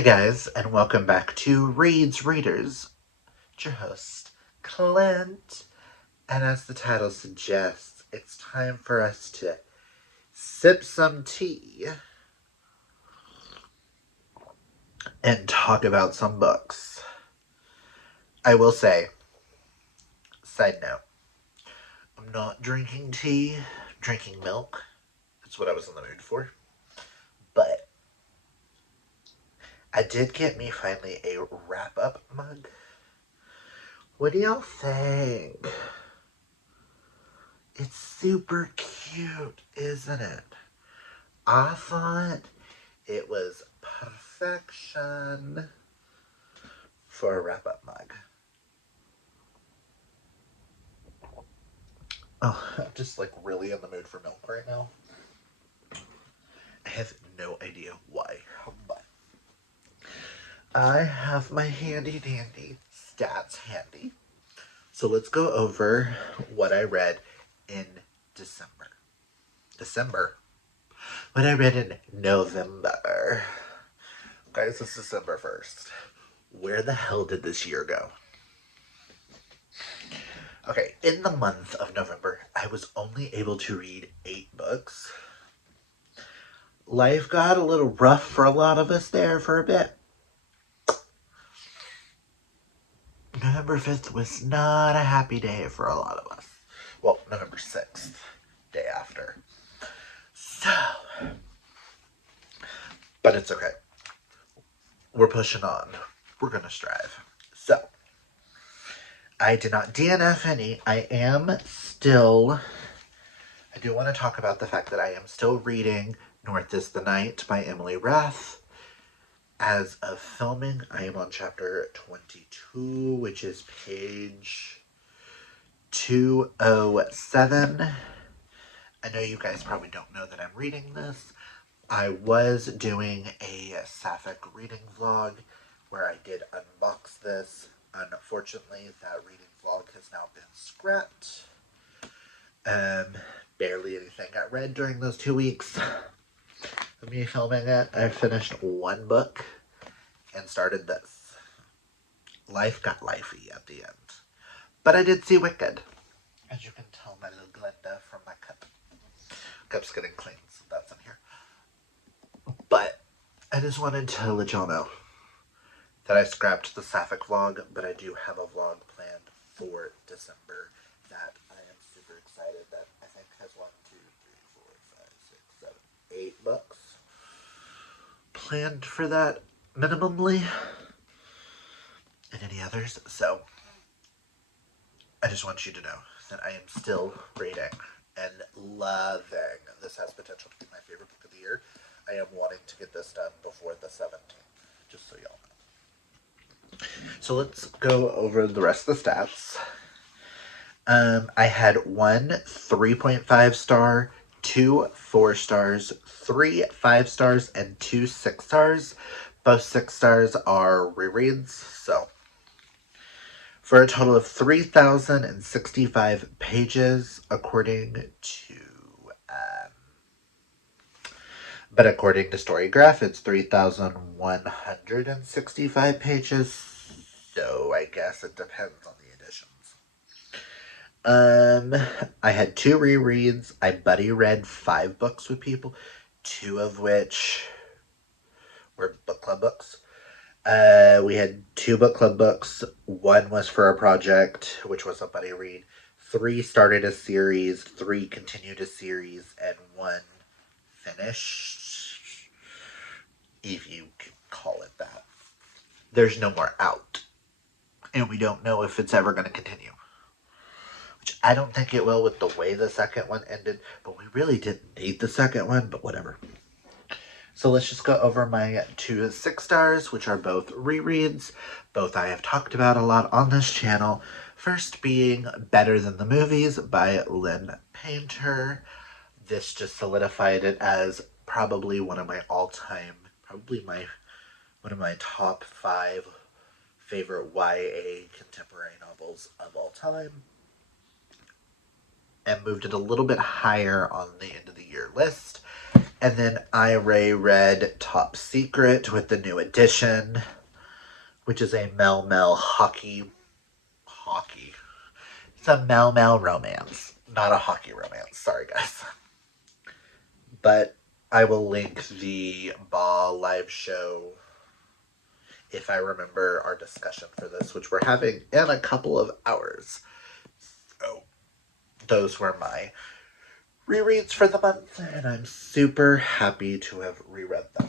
Hi, guys, and welcome back to Reads Readers. It's your host, Clint. And as the title suggests, it's time for us to sip some tea and talk about some books. I will say, side note, I'm not drinking tea, I'm drinking milk. That's what I was in the mood for. But I did get me finally a wrap up mug. What do y'all think? It's super cute, isn't it? I thought it was perfection for a wrap up mug. Oh, I'm just like really in the mood for milk right now. I have no idea why, but I have my handy dandy stats handy. So let's go over what I read in December. December? What I read in November. Guys, it's December 1st. Where the hell did this year go? Okay, in the month of November, I was only able to read 8 books. Life got a little rough for a lot of us there for a bit. November 5th was not a happy day for a lot of us. Well, November 6th, day after. So, but it's okay. We're pushing on. We're gonna strive. So, I did not DNF any. I do want to talk about the fact that I am still reading North is the Night by Emily Rath. As of filming, I am on chapter 22, which is page 207. I know you guys probably don't know that I'm reading this. I was doing a Sapphic reading vlog where I did unbox this. Unfortunately, that reading vlog has now been scrapped. Barely anything got read during those 2 weeks of me filming it. I finished one book and started this. Life got lifey at the end. But I did see Wicked. As you can tell, my little Glenda from my cup. Cup's getting clean, so that's in here. But I just wanted to let y'all know that I scrapped the Sapphic vlog, but I do have a vlog planned for December that I am super excited that I think has 1, 2, 3, 4, 5, 6, 7, 8 books planned for that minimally, and any others. So I just want you to know that I am still reading and loving. This has potential to be my favorite book of the year. I am wanting to get this done before the 17th, just so y'all know. So let's go over the rest of the stats. I had 1 3.5 star, 2 4 stars, 3 5 stars, and 2 6 stars. Both 6 stars are rereads, so for a total of 3,065 pages, but according to Storygraph, it's 3,165 pages, so I guess it depends on the editions. I had 2 rereads. I buddy read 5 books with people, 2 of which were book club books. We had 2 book club books. 1 was for a project, which was a buddy read. 3 started a series, 3 continued a series, and 1 finished, if you can call it that. There's no more out, and we don't know if it's ever going to continue. Which I don't think it will with the way the second one ended, but we really didn't need the second one, but whatever. So let's just go over my 2 6 stars, which are both rereads. Both I have talked about a lot on this channel. First being Better Than the Movies by Lynn Painter. This just solidified it as probably one of my all-time, one of my top 5 favorite YA contemporary novels of all time. And moved it a little bit higher on the end of the year list. And then I read Top Secret with the new edition, which is a Mel Mel hockey. It's a Mel Mel romance, not a hockey romance. Sorry, guys. But I will link the Ball live show if I remember our discussion for this, which we're having in a couple of hours. So those were my rereads for the month, and I'm super happy to have reread them.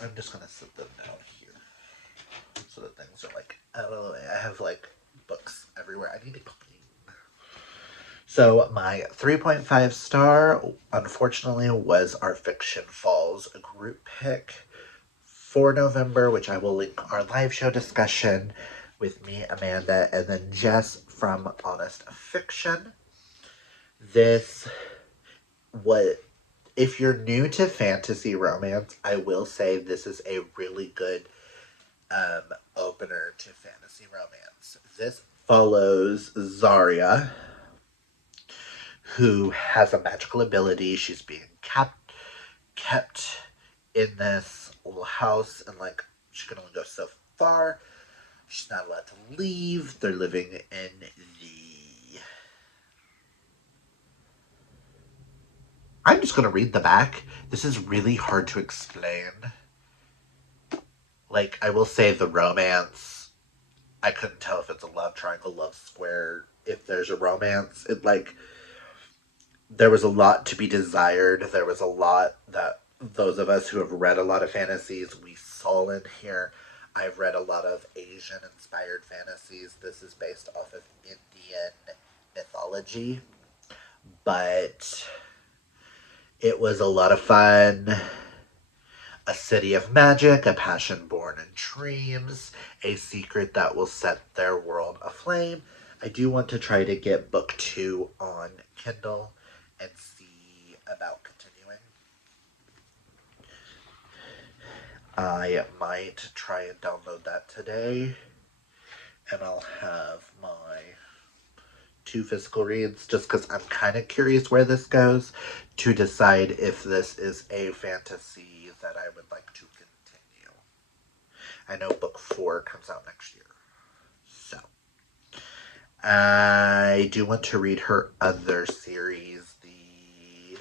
I'm just gonna sit them down here so that things are like out of the way. I have like books everywhere. I need to clean. So my 3.5 star, unfortunately, was our Fiction Falls group pick for November, which I will link our live show discussion with me, Amanda, and then Jess from Honest Fiction. This, if you're new to fantasy romance, I will say this is a really good opener to fantasy romance. This follows Zarya, who has a magical ability. She's being kept in this little house, and like she can only go so far. She's not allowed to leave. They're living in the... I'm just going to read the back. This is really hard to explain. Like, I will say the romance, I couldn't tell if it's a love triangle, love square, if there's a romance. It, like, there was a lot to be desired. There was a lot that those of us who have read a lot of fantasies, we saw in here. I've read a lot of Asian-inspired fantasies. This is based off of Indian mythology. But it was a lot of fun. A city of magic, a passion born in dreams, a secret that will set their world aflame. I do want to try to get book 2 on Kindle and see about continuing. I might try and download that today, and I'll have my 2 physical reads just because I'm kind of curious where this goes to decide if this is a fantasy that I would like to continue. I know book 4 comes out next year. So I do want to read her other series, the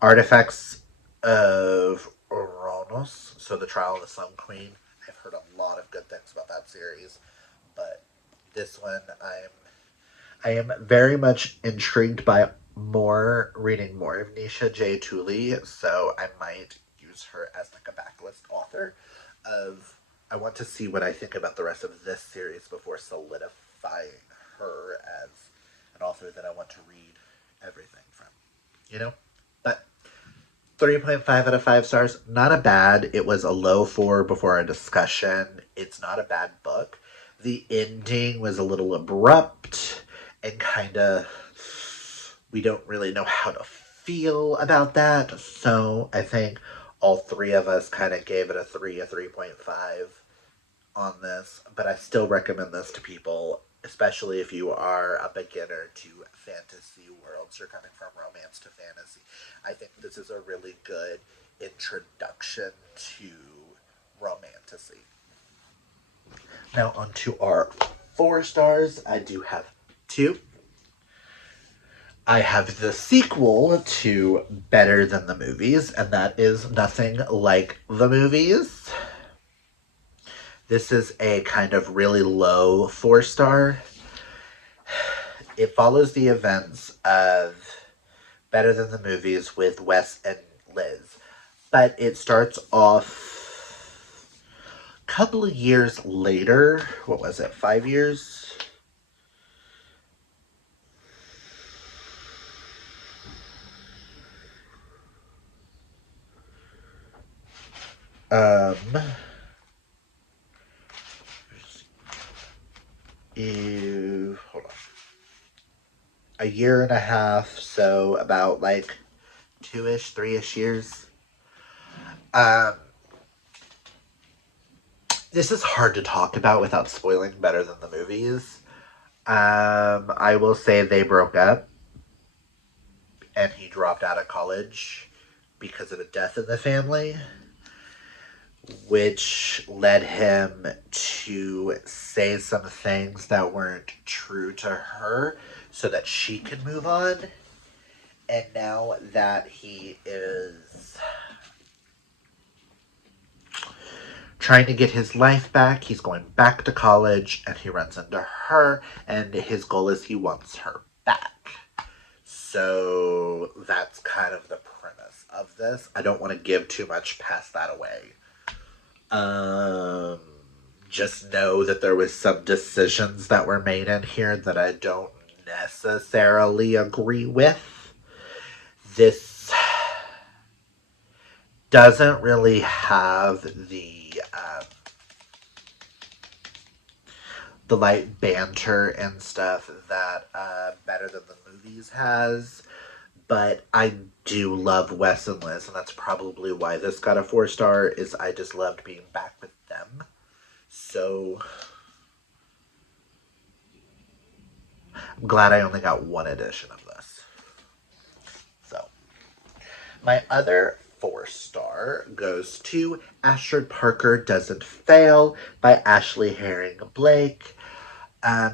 Artifacts of Uranus, so the Trial of the Sun Queen. I've heard a lot of good things about that series, but this one I am very much intrigued by reading more of Nisha J. Tooley, so I might use her as like a backlist author of... I want to see what I think about the rest of this series before solidifying her as an author that I want to read everything from, you know? But 3.5 out of 5 stars, not a bad. It was a low 4 before our discussion. It's not a bad book. The ending was a little abrupt and kind of, we don't really know how to feel about that. So I think all 3 of us kind of gave it a 3, a 3.5 on this. But I still recommend this to people, especially if you are a beginner to fantasy worlds. You're coming from romance to fantasy. I think this is a really good introduction to romantasy. Now on to our 4 stars. I do have 2. I have the sequel to Better Than the Movies, and that is Nothing Like the Movies. This is a kind of really low 4 star. It follows the events of Better Than the Movies with Wes and Liz, but it starts off a couple of years later. What was it, 5 years? Hold on. A year and a half, so about like 2-ish, 3-ish years. This is hard to talk about without spoiling Better Than the Movies. I will say they broke up. and he dropped out of college because of a death in the family, which led him to say some things that weren't true to her so that she could move on. And now that he is trying to get his life back, he's going back to college, and he runs into her, and his goal is he wants her back. So that's kind of the premise of this. I don't want to give too much past that away. Just know that there was some decisions that were made in here that I don't necessarily agree with. This doesn't really have the light banter and stuff that Better Than the Movies has. But I do love Wes and Liz, and that's probably why this got a 4-star, is I just loved being back with them. So I'm glad I only got one edition of this. So my other 4-star goes to Ashford Parker Doesn't Fail by Ashley Herring Blake.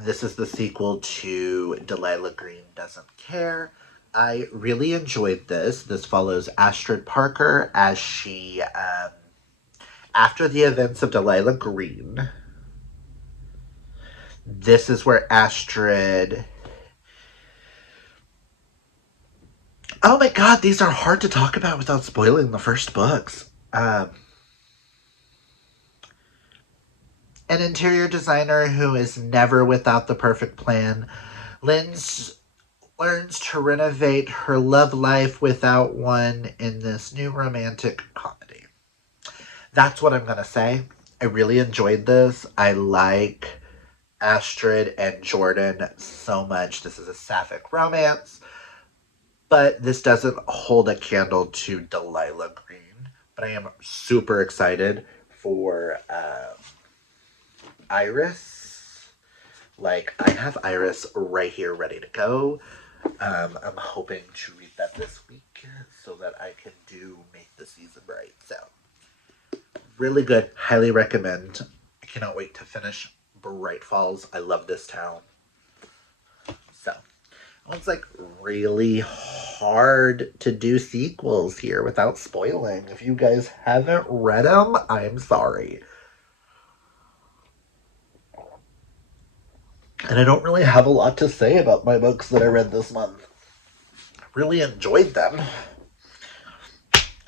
This is the sequel to Delilah Green Doesn't Care. I really enjoyed this. This follows Astrid Parker as she, after the events of Delilah Green, this is where Astrid... Oh my god, these are hard to talk about without spoiling the first books. An interior designer who is never without the perfect plan, learns to renovate her love life without one in this new romantic comedy. That's what I'm going to say. I really enjoyed this. I like Astrid and Jordan so much. This is a sapphic romance, but this doesn't hold a candle to Delilah Green. But I am super excited for Iris. Like, I have Iris right here ready to go. I'm hoping to read that this week so that I can do Make the Season Bright. So, really good. Highly recommend. I cannot wait to finish Bright Falls. I love this town. So, it's like really hard to do sequels here without spoiling. If you guys haven't read them, I'm sorry. And I don't really have a lot to say about my books that I read this month. I really enjoyed them.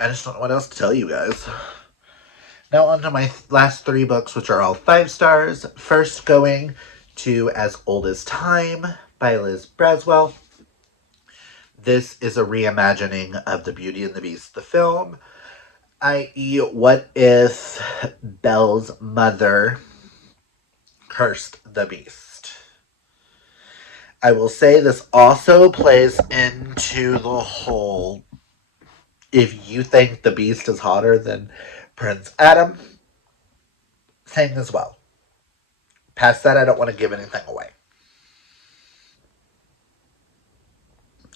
I just don't know what else to tell you guys. Now on to my last 3 books, which are all 5 stars. First going to As Old as Time by Liz Braswell. This is a reimagining of The Beauty and the Beast, the film, i.e., what if Belle's mother cursed the beast? I will say this also plays into the whole, if you think the beast is hotter than Prince Adam thing as well. Past that, I don't want to give anything away.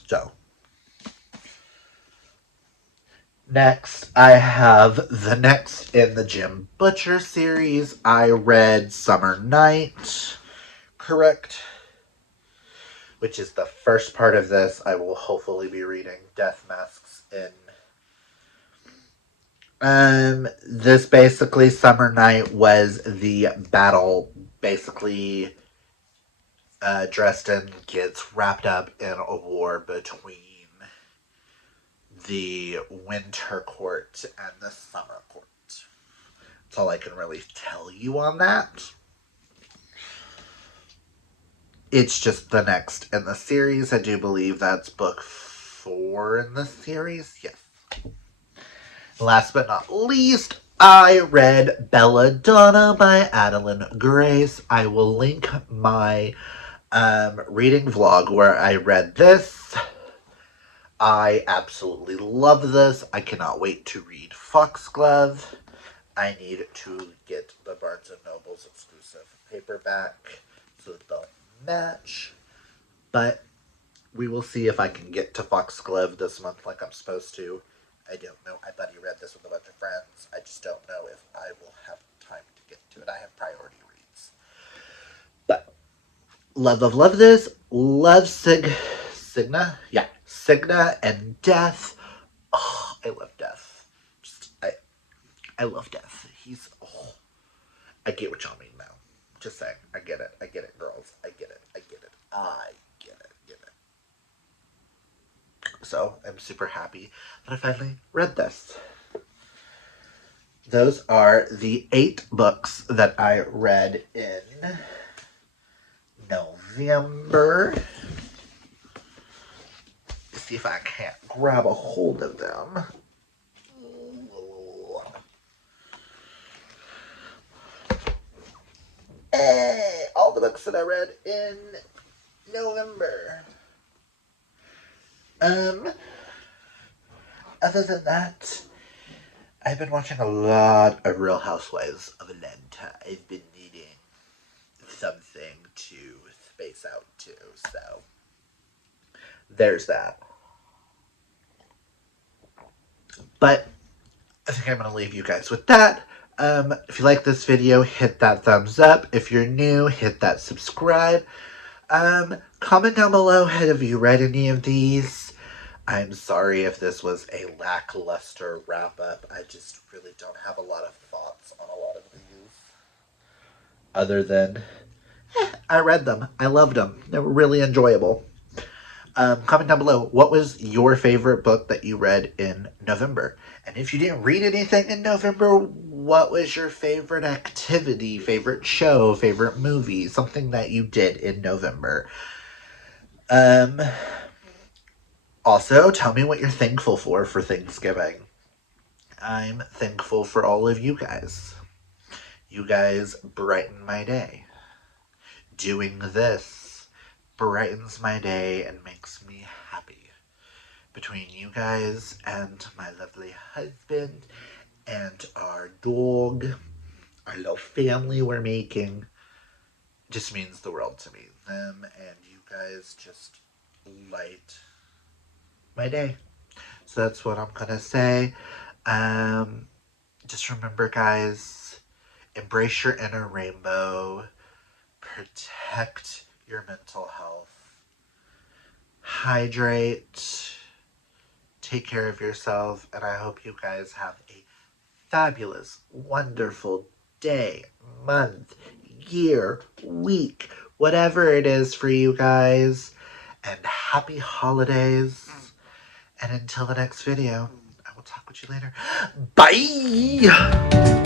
So, next, I have the next in the Jim Butcher series. I read Summer Night, correct? Which is the first part of this. I will hopefully be reading Death Masks in. This basically, Summer Night was the battle. Basically, Dresden gets wrapped up in a war between the Winter Court and the Summer Court. That's all I can really tell you on that. It's just the next in the series. I do believe that's book 4 in the series. Yes. Last but not least, I read Belladonna by Adeline Grace. I will link my reading vlog where I read this. I absolutely love this. I cannot wait to read Foxglove. I need to get the Barnes & Noble's exclusive paperback so that they'll match. But We will see if I can get to Foxglove this month like I'm supposed to. I don't know. I buddy read this with a bunch of friends. I just don't know if I will have time to get to it. I have priority reads. But love this. Love Cigna. Yeah, Cigna and Death. Oh, I love Death. I love Death. He's I get what y'all mean now. Just saying. I get it. I get it, girls. I get it. I get it. I get it. Get it. So I'm super happy that I finally read this. Those are the 8 books that I read in November. Let's see if I can't grab a hold of them. Hey, all the books that I read in November. Other than that, I've been watching a lot of Real Housewives of Atlanta. I've been needing something to space out to, so there's that. But I think I'm going to leave you guys with that. If you like this video, hit that thumbs up. If you're new, hit that subscribe. Comment down below, have you read any of these? I'm sorry if this was a lackluster wrap-up. I just really don't have a lot of thoughts on a lot of these. Other than, I read them. I loved them. They were really enjoyable. Comment down below, what was your favorite book that you read in November? And if you didn't read anything in November, what was your favorite activity, favorite show, favorite movie, something that you did in November? Also, tell me what you're thankful for Thanksgiving. I'm thankful for all of you guys. You guys brighten my day. Doing this brightens my day and makes me happy. Between you guys and my lovely husband and our dog, our little family we're making, just means the world to me. Them and you guys just light my day. So that's what I'm gonna say. Just remember, guys, embrace your inner rainbow, protect your mental health, hydrate, take care of yourself, and I hope you guys have a fabulous, wonderful day, month, year, week, whatever it is for you guys, and happy holidays. And until the next video, I will talk with you later. Bye!